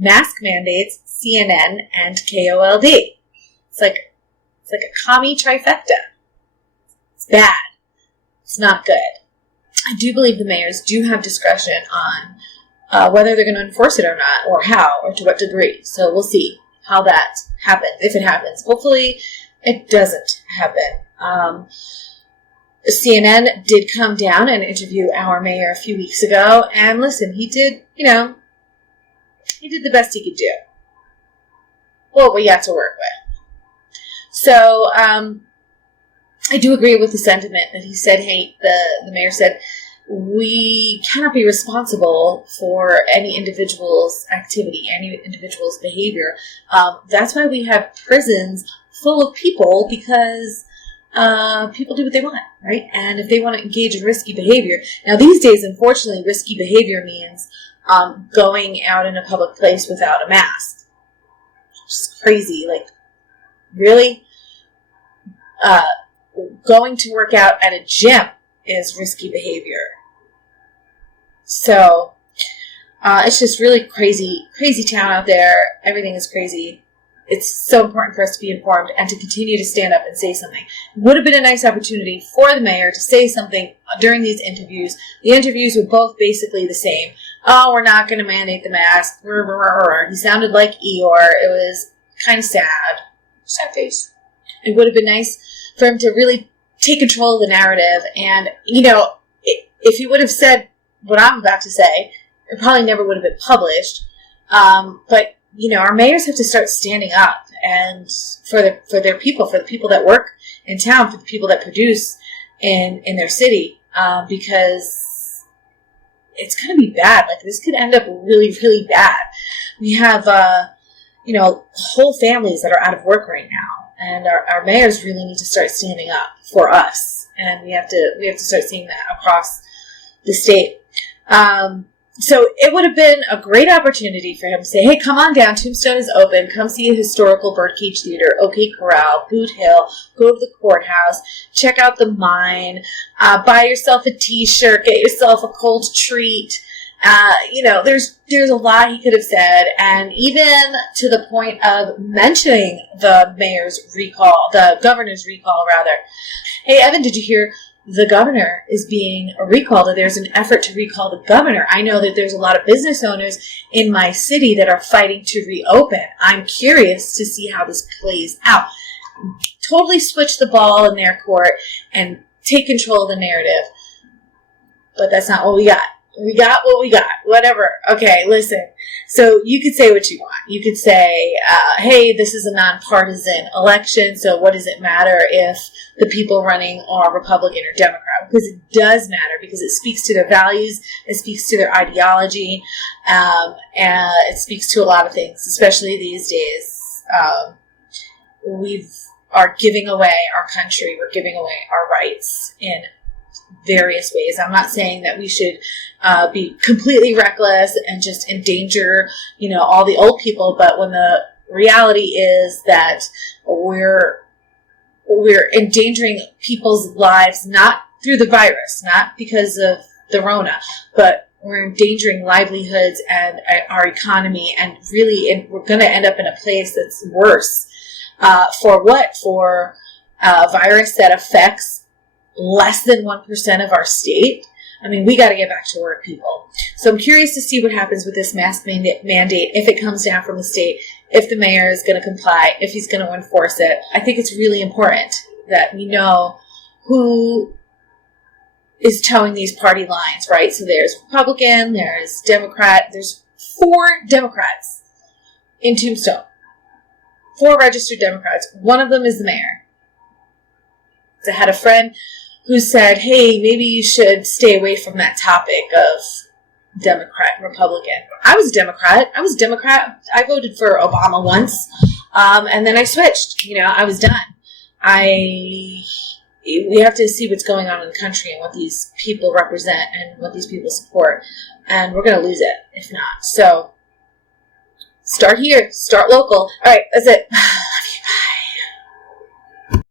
mask mandates, CNN, and KOLD. It's like a commie trifecta. It's bad. It's not good. I do believe the mayors do have discretion on whether they're going to enforce it or not, or how, or to what degree. So we'll see how that happens, if it happens. Hopefully it doesn't happen. CNN did come down and interview our mayor a few weeks ago, and listen, he did the best he could do. Well, we got to work with. So, I do agree with the sentiment that he said, hey, the mayor said, we cannot be responsible for any individual's activity, any individual's behavior. That's why we have prisons full of people, because people do what they want, right? And if they want to engage in risky behavior. Now, these days, unfortunately, risky behavior means going out in a public place without a mask. It's crazy. Like, really? Going to work out at a gym is risky behavior. So, it's just really crazy town out there. Everything is crazy. It's so important for us to be informed and to continue to stand up and say something. It would have been a nice opportunity for the mayor to say something during these interviews. The interviews were both basically the same. Oh, we're not going to mandate the mask. He sounded like Eeyore. It was kind of sad. Sad face. It would have been nice for him to really take control of the narrative. And, if he would have said what I'm about to say, it probably never would have been published. But, our mayors have to start standing up and for their people, for the people that work in town, for the people that produce in their city, because it's going to be bad. Like, this could end up really, really bad. We have, whole families that are out of work right now, and our mayors really need to start standing up for us, and we have to start seeing that across the state. So it would have been a great opportunity for him to say, hey, come on down. Tombstone is open. Come see a historical Birdcage Theater, OK Corral, Boot Hill, go to the courthouse, check out the mine, buy yourself a T-shirt, get yourself a cold treat. There's a lot he could have said, and even to the point of mentioning the governor's recall, rather. Hey, Evan, did you hear? The governor is being recalled, or there's an effort to recall the governor. I know that there's a lot of business owners in my city that are fighting to reopen. I'm curious to see how this plays out. Totally switch the ball in their court and take control of the narrative. But that's not what we got. We got what we got. Whatever. Okay, listen. So you could say what you want. You could say, hey, this is a nonpartisan election, so what does it matter if the people running are Republican or Democrat? Because it does matter, because it speaks to their values, it speaks to their ideology, and it speaks to a lot of things, especially these days. We are giving away our country, we're giving away our rights in various ways. I'm not saying that we should be completely reckless and just endanger, all the old people, but when the reality is that we're endangering people's lives, not through the virus, not because of the Rona, but we're endangering livelihoods and our economy, and really, we're going to end up in a place that's worse. For what? For a virus that affects less than 1% of our state. I mean, we got to get back to work, people. So I'm curious to see what happens with this mask mandate, if it comes down from the state, if the mayor is going to comply, if he's going to enforce it. I think it's really important that we know who is towing these party lines, right? So there's Republican, there's Democrat, there's 4 Democrats in Tombstone. 4 registered Democrats. One of them is the mayor. So I had a friend who said, hey, maybe you should stay away from that topic of Democrat and Republican. I was a Democrat. I voted for Obama once, and then I switched. I was done. We have to see what's going on in the country and what these people represent and what these people support, and we're going to lose it if not. So start here. Start local. All right, that's it.